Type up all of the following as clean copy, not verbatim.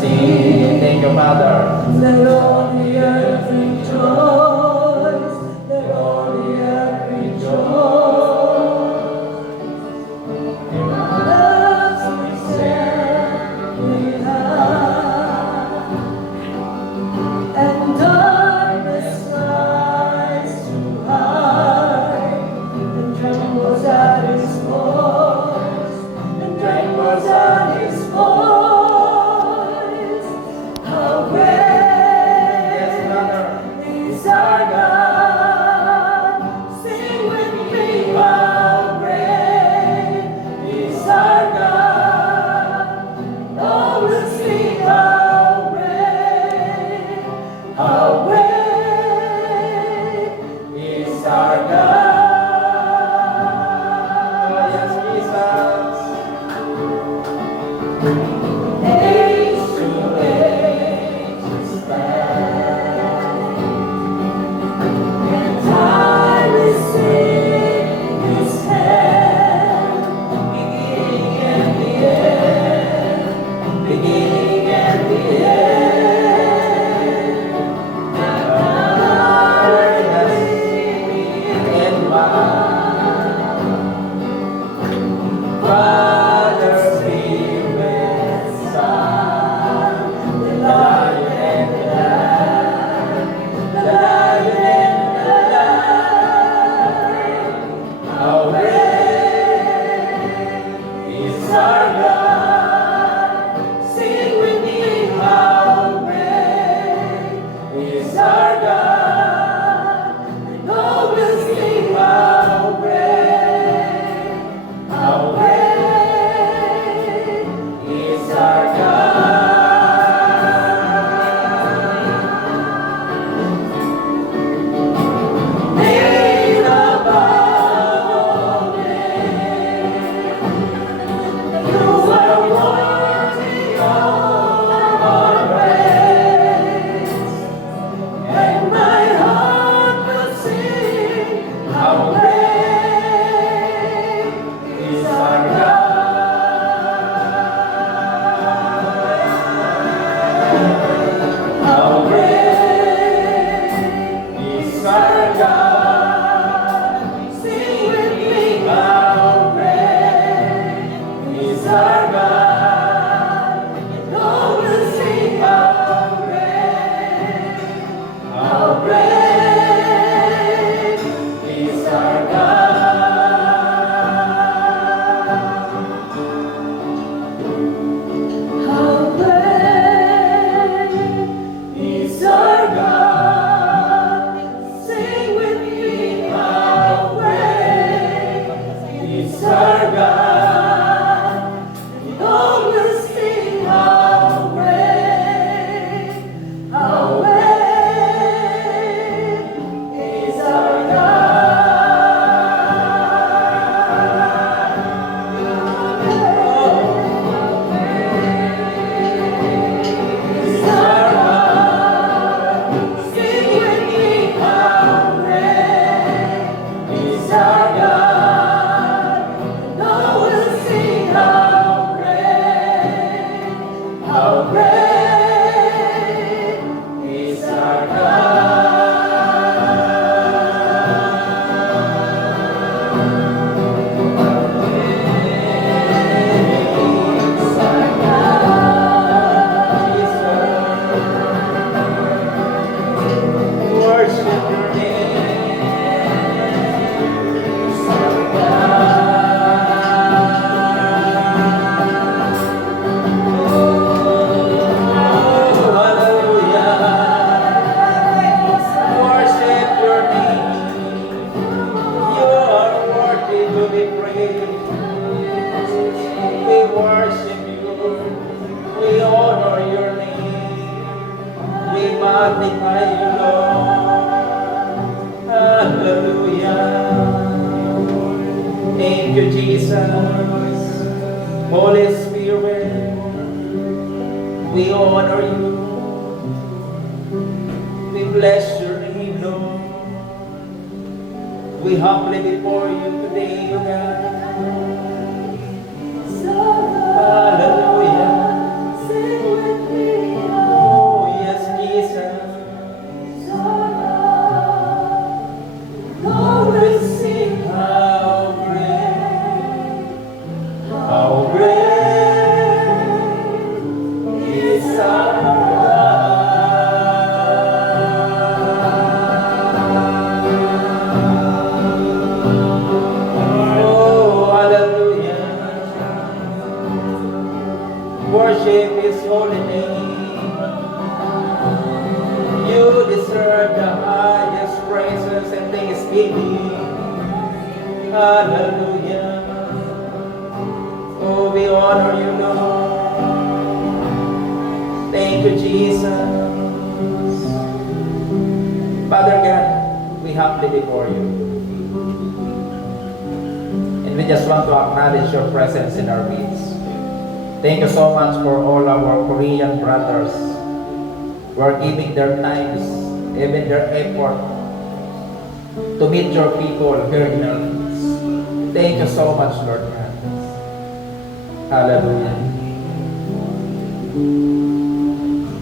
majesty. Thank you, Father. Let all the earth rejoice. Let all the earth rejoice. As we stand in high, and darkness rise to hide, and trembles at his voice, and trembles at his voice. How great is our God? Sing with me, how great is our God? Oh, we'll sing how great is our God. Yes, Jesus. Age to age we stand, and time is in His hand, beginning and the end, beginning and the end. Now And my Father, Spirit, Son, the Lion and the Lamb, the Lion and the Lamb. How great is our God? Sing with me, how great is our God? And oh, we'll sing how great is our God. Name above all names, you are worthy of our praise, and my heart will sing how great is our God. How great is our God? Sing with me, how great is our God? And oh, we'll sing how great is our God. How great is our God? Sing with me, how great is our God? And oh, we'll sing how great is our magnify you, Lord. Hallelujah. Thank you, Jesus. Holy Spirit, we honor you. We bless your name, Lord. We humbly before you today, O God. Hallelujah. Sing with me. holy name. You deserve the highest praises and thanksgiving. Hallelujah. Oh, we honor you, Lord. Thank you, Jesus. Father God, we humbly before you. And we just want to acknowledge your presence in our midst. Thank you so much for all our Korean brothers who are giving their times, even their effort to meet your people here in our midst. Thank you so much, Lord God. Hallelujah.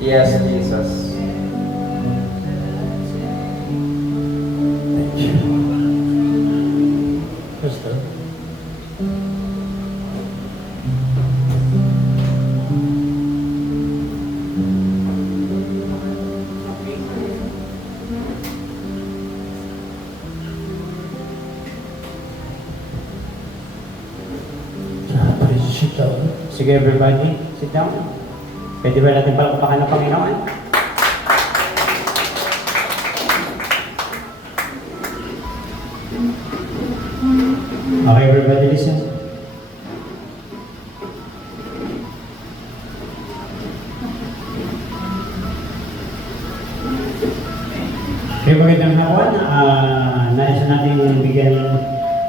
Yes, Jesus. Thank you. Pastor. Sit down. Sige everybody, sit down. Pwede ba natin palakpakan ng Panginoon? Okay everybody, listen. Okay, magandang hapon. Nais natin bigyan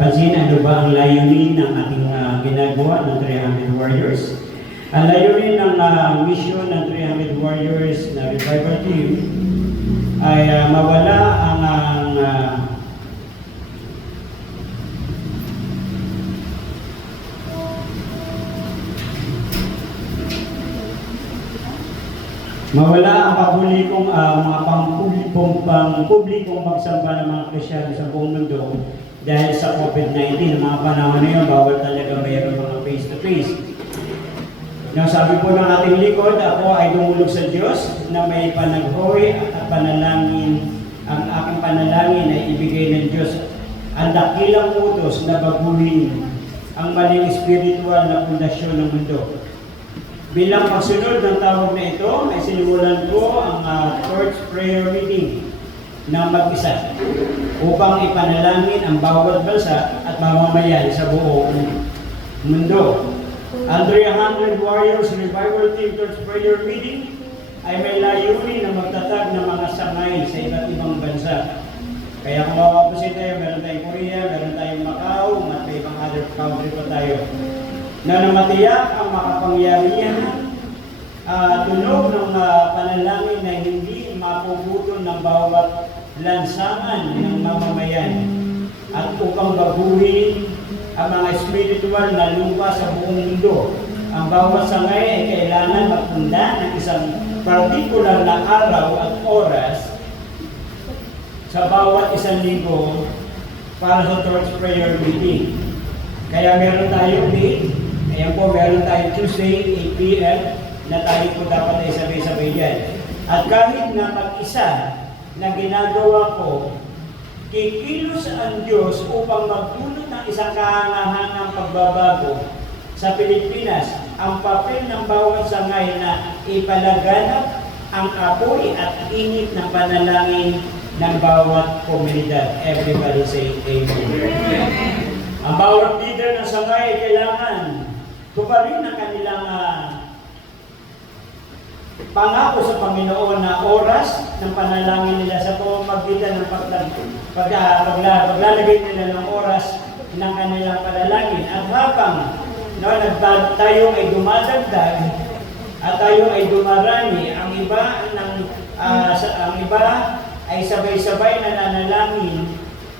pansin ano ba ang layunin ng ating ginagawa ng 300 Warriors. Ang layunin ng mission ng 300 Warriors na revival team ay mawala ang mawala ang mga pampublikong pagsamba ng mga Kristyano sa buong mundo dahil sa COVID-19. Mga panahon na yun, bawal talaga mayroon mga face-to-face. Now, sabi po ng ating likod, ako ay dumulog sa Diyos na may panaghoy at panalangin. Ang aking panalangin ay ibigay ng Diyos ang dakilang utos na baguhin ang maling espiritual na pundasyon ng mundo. Bilang pagsunod ng tawag na ito, ay sinimulan ko ang Church Prayer Meeting na mag-isa upang ipanalangin ang bawat bansa at mamamayan sa buong mundo. Ang 300 Warriors Revival Team Church Prayer Meeting ay may layunin na magtatag ng mga sangay sa iba't ibang bansa. Kaya kung mapapasin tayo, meron tayong Korea, meron tayong Macau, at may ibang other country pa tayo. Na namatiyak ang makapangyarihan tunog ng panalangin na hindi mapuputol ng bawat lansangan ng mamamayan at upang baguhin ang mga spiritual na lupa sa buong mundo. Ang bawat sangay ay kailangan magtunda ng isang partikular na araw at oras sa bawat isang linggo para sa Church Prayer Meeting. Kaya meron tayong date. Ayan po, meron tayong Tuesday, 8 p.m. na tayo po dapat ay sabay-sabay yan. At kahit na mag-isa na ginagawa ko, kikilos ang Diyos upang magdulot ng isang kahangahangang pagbabago sa Pilipinas. Ang papel ng bawat sangay na ipalaganap ang apoy at init ng panalangin ng bawat komunidad. Everybody say amen. Ang bawat leader ng sangay ay kailangan tuparin ang kanilang pangako sa Panginoon na oras ng panalangin nila sa pamamagitan ng paglalagay nila ng oras ng kanilang panalangin. At habang tayo ay dumadagdag at tayo ay dumarami, ang iba ay sabay-sabay na nanalangin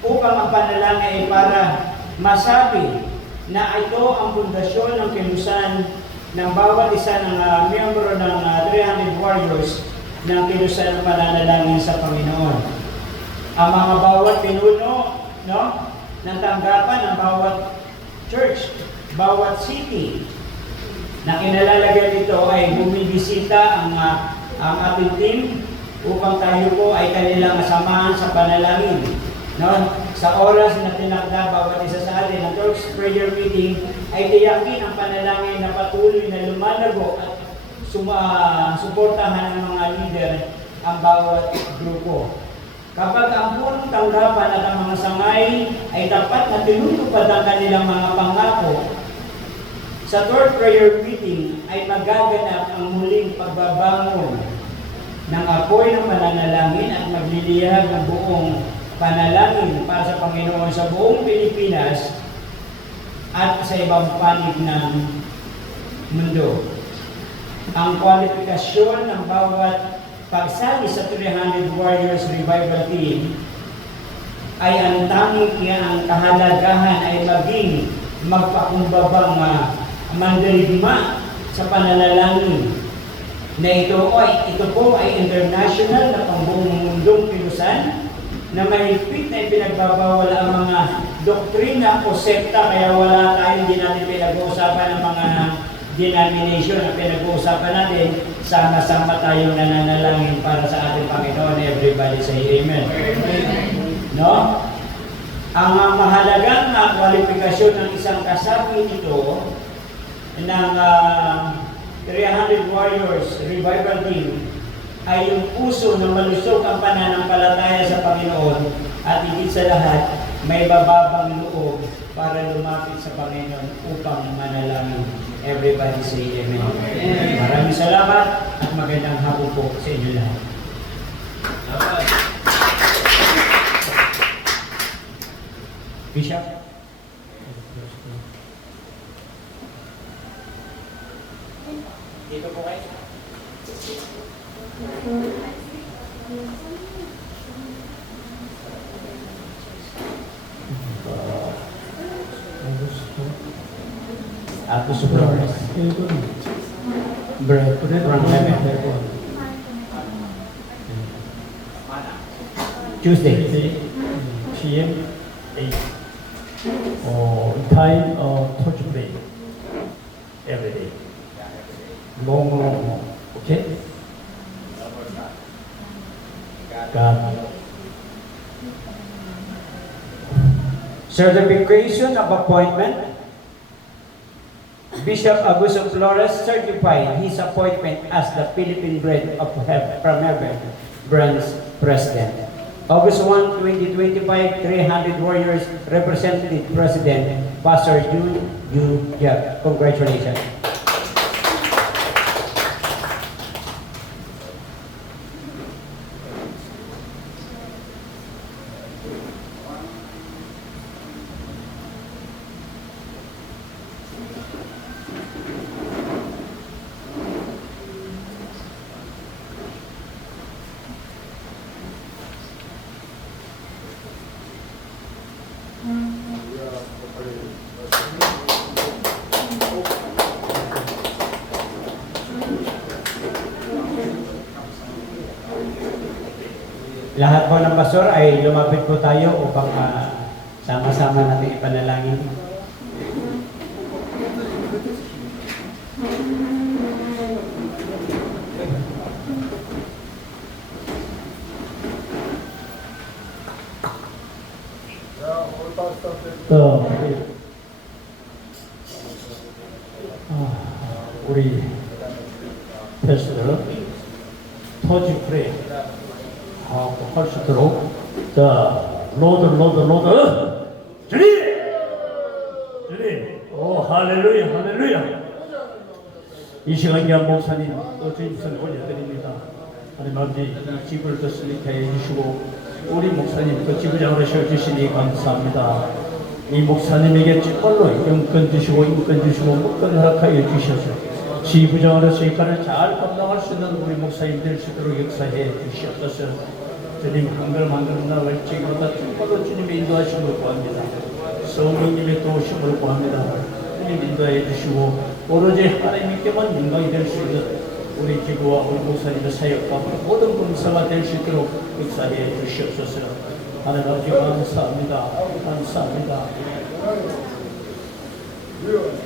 upang ang panalangin ay para masabi na ito ang pundasyon ng kilusan ng bawat isa ng miyembro ng 300 Warriors ng kilusan ng pananalangin sa Panginoon. Ang mga bawat pinuno ng tanggapan ng bawat church, bawat city na kinalalagyan nito ay bumibisita ang ating team upang tayo po ay kanilang kasamahan sa panalangin. Sa oras na tinakda bawat isa sa atin ng Church Prayer Meeting ay tiyakin ang panalangin na patuloy na lumalago at suportahan ng mga leader ang bawat grupo. Kapag ang punong tanggapan at ang mga sangay ay dapat na tinutupad ang kanilang mga pangako, sa third prayer meeting ay magaganap ang muling pagbabangon ng apoy ng pananalangin at magliliyab ng buong panalangin para sa Panginoon sa buong Pilipinas at sa ibang panig ng mundo. Ang kwalifikasyon ng bawat pagsali sa 300 Warriors Revival Team ay ang tanging ang kahalagahan ay maging magpakumbabang mandirigma sa pananalangin na ito po ay international na pambuong mundong kilusan na mahigpit na ipinagbabawal ang mga doktrina o sekta, kaya wala tayo, hindi natin pinag-uusapan ng mga denomination na pinag-uusapan natin, sama-sama tayong nananalangin para sa ating Panginoon. Everybody say Amen. No? Ang mahalagang kwalifikasyon ng isang kasapi nito ng 300 Warriors Revival Team ay yung puso na malusog ang pananampalataya sa Panginoon at higit sa lahat, may bababang loob para lumapit sa Panginoon upang manalangin. Everybody say Amen. Maraming salamat at magandang hapon po sa inyo lahat. Bishop? Dito po kayo. Atos Flores. Bread from heaven. Tuesday. PM 8. Time touch play every day. Long. Okay? God. Certification of appointment. Bishop Augusto Flores certified his appointment as the Philippine Bread from Heaven branch president. August 1, 2025, 300 Warriors Representative President, Pastor Jun Yu Yap. Congratulations. Lahat po ng pastor ay lumapit po tayo upang sama-sama natin ipanalangin. 우리 패스를 터지 프레이 하고 할 수 있도록 자 로드 주님 오 할렐루야 이 시간 귀한 목사님 또 주님을 올려드립니다. 하나님 아버지 집을 더 쓰니까 해주시고 우리 목사님 그 지부장으로 세워주시니 감사합니다. 이 목사님에게 정말로 영권 주시고 인권 주시고 목권 허락하여 주셔서 지부장으로서 이 발을 잘 감당할 수 있는 우리 목사님 될 수 있도록 역사해 주시옵소서. 주님 한 걸음 나갈 지금보다 정말로 주님의 인도하심을 구합니다. 성령님의 도우심을 구합니다. 주님 인도해 주시고 오로지 하나님께만 영광이 될 수 있는 우리 지부와 우리 목사님의 사역과 모든 봉사가 될 수 있도록 역사해 주시옵소서. 하나님 아버지 감사합니다.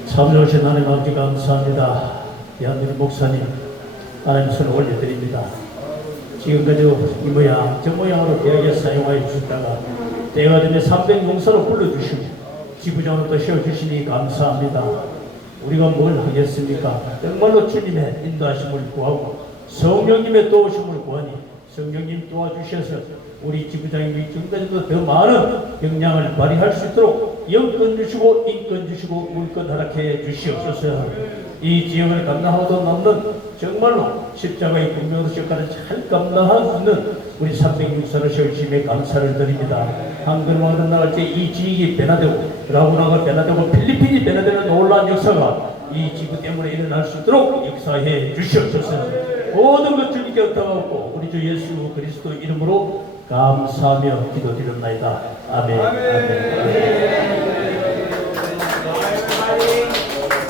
참 좋으신 하나님 아버지 감사합니다. 대한민국 목사님 하나님 손을 올려드립니다. 지금까지 이 모양 저 모양으로 대학에 사용하여 주셨다가 때가 되면 300용사로 불러주시고 지부장으로 또 세워주시니 감사합니다. 우리가 뭘 하겠습니까? 정말로 주님의 인도하심을 구하고 성령님의 도우심을 구하니 성령님 도와주셔서 우리 지부장님이 지금까지보다 더 많은 역량을 발휘할 수 있도록 영권 주시고 인권 주시고 물권 허락해 주시옵소서. 이 지역을 감당하고도 남는 정말로 십자가의 분명으로 역할을 잘 감당할 수 있는 우리 306사를 열심히 감사를 드립니다. 한글마다 나갈 때 이 지역이 변화되고 라구나가 변화되고 필리핀이 변화되는 놀라운 역사가 이 지구 때문에 일어날 수 있도록 역사해 주시옵소서. 모든 것 주님께 엎드려갖고 우리 주 예수 그리스도 이름으로 감사하며 기도드립니다. 아멘. 아멘. 아멘.